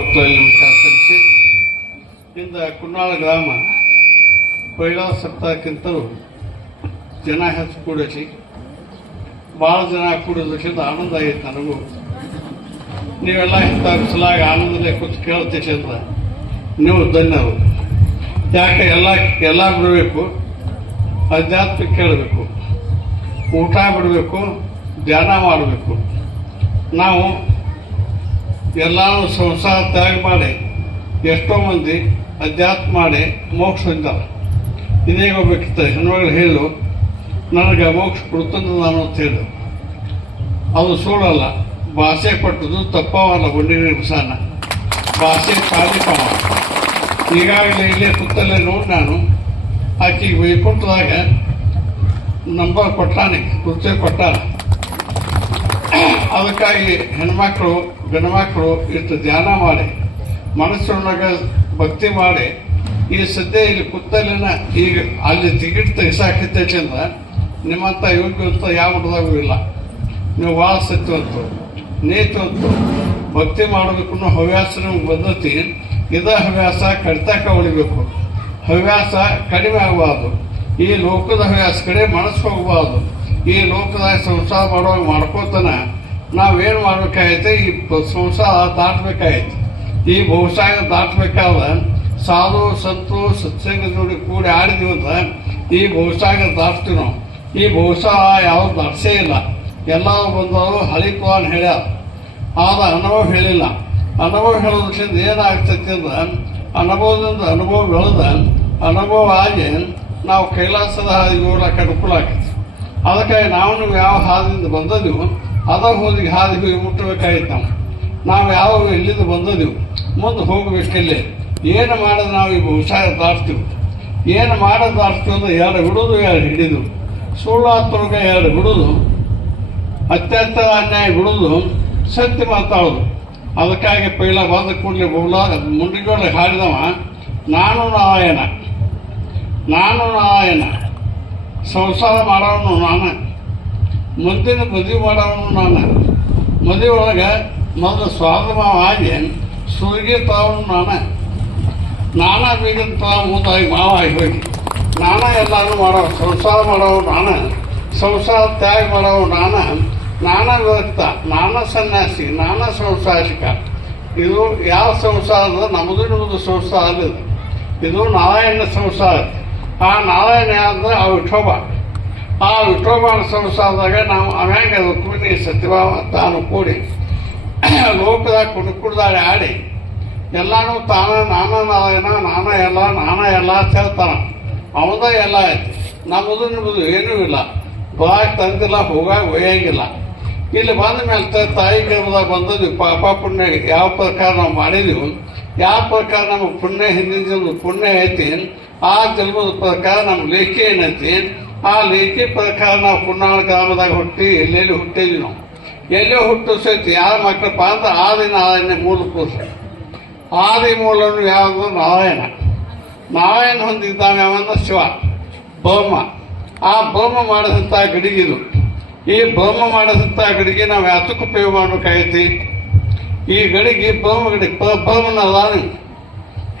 ಇಲ್ಲಿ ವಿಚಾರಿಸಿ ಇಂದ ಕುನ್ನಾಳ ಗ್ರಾಮ, ಕೊಯ್ಲಾ ಸಪ್ತಾಹಕ್ಕಿಂತಲೂ ಜನ ಹೆಚ್ಚು ಕೂಡಿಸಿ ಭಾಳ ಜನ ಕೂಡೋದಕ್ಕಿಂತ ಆನಂದ ಆಗೈತೆ ನನಗೂ. ನೀವೆಲ್ಲ ಇಂಥ ಸಲ ಆನಂದಲೇ ಕೂತು ಕೇಳ್ತೀರಿ ಅಂತ ನೀವು ಧನ್ಯರು. ಯಾಕೆ ಎಲ್ಲ ಎಲ್ಲ ಬಿಡಬೇಕು ಅಧ್ಯಾತ್ಮ ಕೇಳಬೇಕು, ಊಟ ಬಿಡಬೇಕು, ಧ್ಯಾನ ಮಾಡಬೇಕು. ನಾವು ಎಲ್ಲಾನು ಸಂಸಾರ ತ್ಯಾಗ ಮಾಡಿ, ಎಷ್ಟೋ ಮಂದಿ ಅಧ್ಯಾತ್ಮ ಮಾಡಿ ಮೋಕ್ಷ ಹೊಂದಾರ ಇದೇ ಹೋಗ್ಬೇಕಿತ್ತು ಹೆಣ್ಮಗಳು ಹೇಳು, ನನಗೆ ಮೋಕ್ಷ ಕೊಡ್ತಂದು ನಾನು ಅಂತ ಹೇಳು. ಅದು ಸುಳ್ಳಲ್ಲ. ಭಾಷೆ ಕೊಟ್ಟದ್ದು ತಪ್ಪವಲ್ಲ ಗುಂಡಿನ ಸಾನ ಭಾಷೆ ಸಾಧಿಕವ ಈಗಾಗಲೇ ಇಲ್ಲೇ ಕುತ್ತಲ್ಲೇ ನೋಡಿ ನಾನು. ಆಕೆಗೆ ವೈಕುಂಠದಾಗ ನಂಬರ್ ಕೊಟ್ಟಾನೆ, ಕೃತ್ಯ ಕೊಟ್ಟಾನ. ಅದಕ್ಕಾಗಿ ಹೆಣ್ಮಕ್ಳು, ಗಂಡ್ಮಕ್ಳು ಇಷ್ಟು ಧ್ಯಾನ ಮಾಡಿ, ಮನಸ್ಸೊಳಗ ಭಕ್ತಿ ಮಾಡಿ, ಈ ಸದ್ಯ ಇಲ್ಲಿ ಕುತ್ತಲಿನ ಈಗ ಅಲ್ಲಿ ಟಿಕೆಟ್ ತೆಗಿಸಾಕತ್ತೈತಿ ಅಂದ್ರೆ ನಿಮ್ಮಂಥ ಯೋಗ್ಯವಂತ ಯಾವ ಹುಡುಗಾಗೂ ಇಲ್ಲ. ನೀವು ಭಾಳ ಸತ್ಯವಂತು ನೀತಿವಂತು ಭಕ್ತಿ ಮಾಡೋದಕ್ಕೂ ಹವ್ಯಾಸ ನಿಮ್ಗೆ ಬಂದತಿ, ಇದ ಹವ್ಯಾಸ ಕಡಿತಕ್ಕ ಉಳಿಬೇಕು. ಹವ್ಯಾಸ ಕಡಿಮೆ ಆಗಬಾರ್ದು. ಈ ಲೋಕದ ಹವ್ಯಾಸ ಕಡೆ ಮನಸ್ಸು ಹೋಗಬಾರ್ದು. ಈ ಲೋಕದಾಗ ಸಂಸಾರ ಮಾಡುವಾಗ ಮಾಡ್ಕೋತಾನ ನಾವೇನು ಮಾಡ್ಬೇಕಾಗೈತೆ? ಈ ಸಂಸಾರ ದಾಟಬೇಕಾಗೈತೆ. ಈ ಬಹುಶಃ ದಾಟಬೇಕಾದ ಸಾಧು ಸಂತು ಸತ್ಸಂಗ ಕೂಡಿ ಆಡಿದ್ವಿ ಅಂತ ಈ ಬಹುಶಃ ದಾಟ್ತೀವಿ ನಾವು. ಈ ಬಹುಶಃ ಯಾವ್ದು ದಾಟ್ಸೇ ಇಲ್ಲ. ಎಲ್ಲರೂ ಬಂದವರು ಹಳಿ ಅಂತ ಹೇಳ್ಯಾರ. ಆದ ಅನುಭವ ಹೇಳಿಲ್ಲ. ಅನುಭವ ಹೇಳೋದ್ರಿಂದ ಏನಾಗ್ತೈತಿ ಅಂದ್ರೆ ಅನುಭವದಿಂದ ಅನುಭವ ಬೆಳೆದ ಅನುಭವ ಆಗಿ ನಾವು ಕೈಲಾಸದ ಹಾದಿಗೆ ಹೋಗ್ಲಾಕ ಅನುಕೂಲ ಆಕೈತಿ ಅದಕ್ಕಾಗಿ ನಾವು ನೀವು ಯಾವ ಹಾದಿಯಿಂದ ಬಂದದೀವು ಅದ ಹೋಗಿ ಹಾದಿ ಹೋಗಿ ಮುಟ್ಟಬೇಕಾಗಿತ್ತು ನಾವು ನಾವು ಯಾವಾಗ ಇಲ್ಲಿಂದ ಬಂದದೀವು? ಮುಂದೆ ಹೋಗಬೇಕಲ್ಲೇ. ಏನು ಮಾಡೋದು ನಾವು ಈಗ ಹುಷಾರ ದಾಟ್ತೀವಿ. ಏನು ಮಾಡೋದು ದಾಟ್ತೀವಿ ಅಂದ್ರೆ ಎರಡು ಬಿಡೋದು, ಎರಡು ಹಿಡಿದು. ಸುಳ್ಳು ಹತ್ತೊಳಗ ಎರಡು ಬಿಡೋದು ಅತ್ಯಂತ ಅನ್ಯಾಯ ಬಿಡೋದು, ಸತ್ಯ ಮಾತಾಡೋದು. ಅದಕ್ಕಾಗಿ ಪೈಲ ಬಂದ ಕೂಡಲೇ ಬಹುಲ ಮುಂಡಿಗಳಿಗೆ ಹಾಡಿದವ, ನಾನು ನಾರಾಯಣ. ನಾನು ನಾರಾಯಣ. ಸಂಸಾರ ಮಾಡೋನು ನಾನು. ಮುಂದಿನ ಮದುವೆ ಮಾಡೋನು ನಾನು ಮದುವೆ ಒಳಗೆ ಮೊದಲು ಆಗಿ ಸುರಿಗೆ ತಾವನು ನಾನು ನಾನಾ ಬೀಗಿನ ತಾವು ಮುಂದಾಗಿ ಮಾವಾಗಿ ಹೋಗಿ. ನಾನಾ ಎಲ್ಲಾನು ಮಾಡೋ, ಸಂಸಾರ ಮಾಡೋವು ನಾನು ಸಂಸಾರ ತ್ಯಾಗ ಮಾಡೋವು ನಾನು ನಾನಾ ವಿರಕ್ತ ನಾನಾ ಸನ್ಯಾಸಿ, ನಾನಾ ಸಂಸಾರಿಕ. ಇದು ಯಾವ ಸಂಸಾರ ನಮ್ಮದು ನಿಮ್ಮದು ಸಂಸಾರ ಇದು ಇದು ನಾರಾಯಣ ಸಂಸಾರ. ಆ ನಾರಾಯಣ ಅಂದರೆ ಆ ವಿಠೋಬ. ಆ ವಿಠೋಬನ ಸಂಸಾರದಾಗ ನಾವು ಅಮ್ಯಾಂಗ ರುಕ್ಮಿಣಿ ಸತ್ಯಭಾವ ತಾನು ಕೂಡಿ ಲೋಕದಾಗ ಕುಣುಕುಡ್ದಾಡಿ ಆಡಿ ಎಲ್ಲಾನು ತಾನ, ನಾನ, ನಾರಾಯಣ, ನಾನ ಎಲ್ಲ ನಾನ ಎಲ್ಲ ಅಂತ ಹೇಳ್ತಾನ. ಅವನದ ಎಲ್ಲ ಐತಿ ನಮ್ಮದು ನಿಮ್ಮದು ಏನೂ ಇಲ್ಲ. ಬರಾಕ್ ತಂದಿಲ್ಲ ಹೋಗಾಗ ಒಯ್ಯಂಗಿಲ್ಲ. ಇಲ್ಲಿ ಬಂದ ಮೇಲೆ ತಾಯಿ ಗರ್ಭದಾಗ ಬಂದದ್ವಿ ಪಾಪ ಪುಣ್ಯ. ಯಾವ ಪ್ರಕಾರ ನಾವು ಮಾಡಿದೀವಿ? ಯಾವ ಪ್ರಕಾರ ನಮಗೆ ಪುಣ್ಯ ಹಿಂದಿನ ಜನ್ಮದ ಪುಣ್ಯ ಐತಿ? ಆ ಜನ್ಮದ ಪ್ರಕಾರ ನಮ್ಮ ಲೇಖಿ ಏನೈತಿ? ಆ ನೀತಿ ಪ್ರಕಾರ ನಾವು ಪುನ್ನಾಳ ಗ್ರಾಮದಾಗ ಹುಟ್ಟಿ ಎಲ್ಲೆಲ್ಲಿ ಹುಟ್ಟಿದ್ವಿ ನಾವು. ಎಲ್ಲೇ ಹುಟ್ಟು ಸಹಿತ ಯಾರ ಮಕ್ಕಳಪ್ಪ ಅಂದ್ರೆ ಆದಿ ನಾರಾಯಣ ಮೂಲ ಪುರುಷ ಆದಿ ಮೂಲನು ಯಾವುದು? ನಾರಾಯಣ. ನಾರಾಯಣ ಹೊಂದಿದ್ದಾನೆ ಅವನ ಶಿವ ಬೋಮ ಆ ಭೌಮ ಮಾಡಿದಂಥ ಗಡಿಗಿದು ಈ ಬೋಮ ಮಾಡಿದಂಥ ಗಡಿಗೆ ನಾವು ಯಾತಕ್ಕೆ ಉಪಯೋಗ ಮಾಡ್ಬೇಕಾಗೈತಿ ಈ ಗಡಿಗೆ ಬೋಮ ಗಡಿ ಬೋಮನ ಅದಾನೆ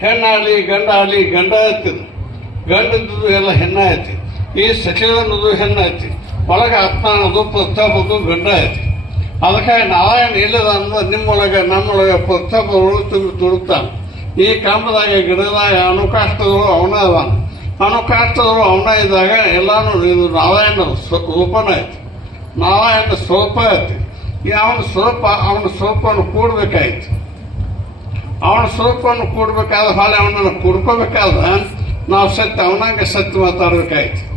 ಹೆಣ್ಣಾಗಲಿ ಗಂಡ ಆಗಲಿ ಗಂಡ ಐತಿದು ಗಂಡದ್ದು ಎಲ್ಲ ಹೆಣ್ಣ ಐತಿ ಈ ಸಚಿವ ಅನ್ನೋದು ಹೆಣ್ಣು ಐತಿ, ಒಳಗೆ ಆತ್ಮ ಅನ್ನೋದು ಪ್ರತಾಪದ್ದು ಗಂಡ ಐತಿ. ಅದಕ್ಕಾಗಿ ನಾರಾಯಣ ಇಲ್ಲದ ಅಂದ್ರೆ ನಿಮ್ಮೊಳಗೆ, ನಮ್ಮೊಳಗೆ ಪ್ರತಿಯೊಬ್ಬರು ತುಂಬಿ ತುಡುಕ್ತಾನೆ ಈ ಕಾಮದಾಗ ಗಿಡದಾಗ ಅಣುಕಾಷ್ಟದವರು ಅವನ ಅದಾನ. ಅಣುಕಾಷ್ಟದವರು ಅವನ ಇದ್ದಾಗ ಎಲ್ಲಾನು ಇದು ನಾರಾಯಣ ರೂಪನ ಐತಿ. ನಾರಾಯಣ ಸ್ವರೂಪ ಐತಿ. ಈ ಅವನ ಸ್ವರೂಪ ಅವನ ಸ್ವರೂಪವನ್ನು ಕೂಡ್ಬೇಕಾಯ್ತು. ಅವನ ಸ್ವರೂಪವನ್ನು ಕೂಡ್ಬೇಕಾದ್ರೆ ಹೊಳೆ ಅವನನ್ನು ಕೂಡ್ಕೋಬೇಕಾದ್ರೆ ನಾವು ಸತ್ಯ, ಅವನಂಗೆ ಸತ್ಯ ಮಾತಾಡ್ಬೇಕಾಯ್ತು.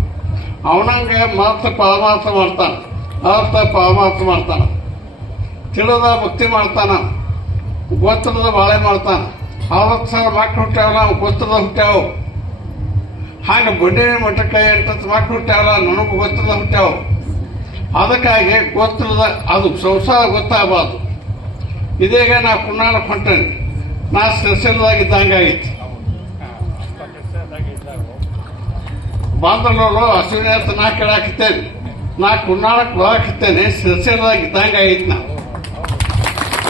ಅವನಂಗೆ ಮಾತು ಪಾಮಾಸ ಮಾಡ್ತಾನೆ. ಅರ್ಥ ಪಾಮಾಸ ಮಾಡ್ತಾನೆ. ತಿಳಿದ ಭಕ್ತಿ ಮಾಡ್ತಾನ. ಗೊತ್ತದ ಬಾಳೆ ಮಾಡ್ತಾನ. ಅವತ್ತು ಸಾವಿರ ಮಕ್ಳು ಹುಟ್ಟ್ಯಾವ ನಾವು ಗೊತ್ತದ ಹುಟ್ಟ್ಯಾವ ಹಾಗೆ ಬಡ್ಡಿನ ಮಠಕ್ಕೆ ಎಂಟತ್ತು ಮಕ್ಳು ಹುಟ್ಟ್ಯಾವಲ್ಲ ನನಗೂ ಗೊತ್ತಿಲ್ಲದ ಹುಟ್ಟ್ಯಾವ ಅದಕ್ಕಾಗಿ ಗೊತ್ತಿಲ್ಲದ ಅದು ಸಂಸಾರ ಗೊತ್ತಾಗಬಾರ್ದು. ಇದೀಗ ನಾ ಪುಣ್ಯಾಳಕ್ಕೆ ಹೊಂಟೇನೆ. ನಾ ಸಿರ್ಸಿಲ್ದಾಗಿದ್ದಂಗಾಗಿತ್ತು ಬಾಂಧವರು ಹಸಿವಿನ ಅಂತ ನಾ ಕೇಳಾಕಿತ್ತೇನೆ ನಾ ಕುನ್ನಾಳಕ್ಕೆ ಹೋಗಾಕಿತ್ತೇನೆ ಇದ್ದಂಗೆ ಆಯ್ತು ನಾವು.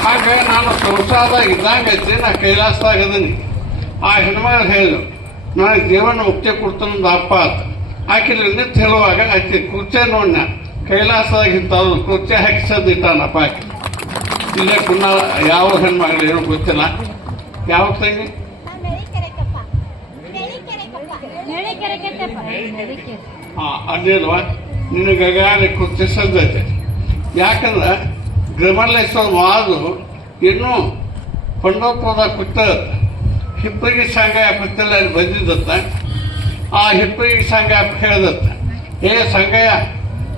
ಹಾಗೆ ನಾನು ಸಂಸಾರದಾಗ ಇದ್ದಂಗೈತಿ ನಾ ಕೈಲಾಸದಾಗ ಅದೀನಿ ಆ ಹೆಣ್ಮಗಳು ಹೇಳು ನನಗೆ ಜೀವನ ಮುಕ್ತಿ ಕೊಡ್ತಾನಂದ ಅಪ್ಪ ಅಂತ. ಆಕೆ ನಿಂತು ಹೇಳುವಾಗ ಆಕೆ ಕುರ್ಚೆ ನೋಡ್ನ ಕೈಲಾಸದಾಗ ಇಂಥವ್ರು ಕುರ್ಚೆ ಹಾಕಿಸೋದಿಟ್ಟಾನಪ್ಪ ಆಕೆ. ಇಲ್ಲೇ ಕುನ್ನಾಳ ಯಾವ ಹೆಣ್ಮಗಳು ಏನೋ ಗೊತ್ತಿಲ್ಲ. ಯಾವ ತಂಗಿ? ಹಾ ನಿನ್ನ ಗಗನ ಕುರ್ಚಿ ಸಂದತೆ ಯಾಕಂದ್ರೆ ಗ್ರಮಲೇಶ್ವರ ಮಾದು ಇನ್ನೂ ಪಂಡೋಪದ ಕುತ್ತ ಹಿಪ್ಪಿಗೆ ಸಂಘ ಪತ್ತಿಲ್ಲ ಬಂದಿದ್ದತ್ತ. ಆ ಹಿಪ್ಪರಿಗೆ ಸಂಘ ಹೇಳಿದತ್ತ, ಏ ಸಂಘಯ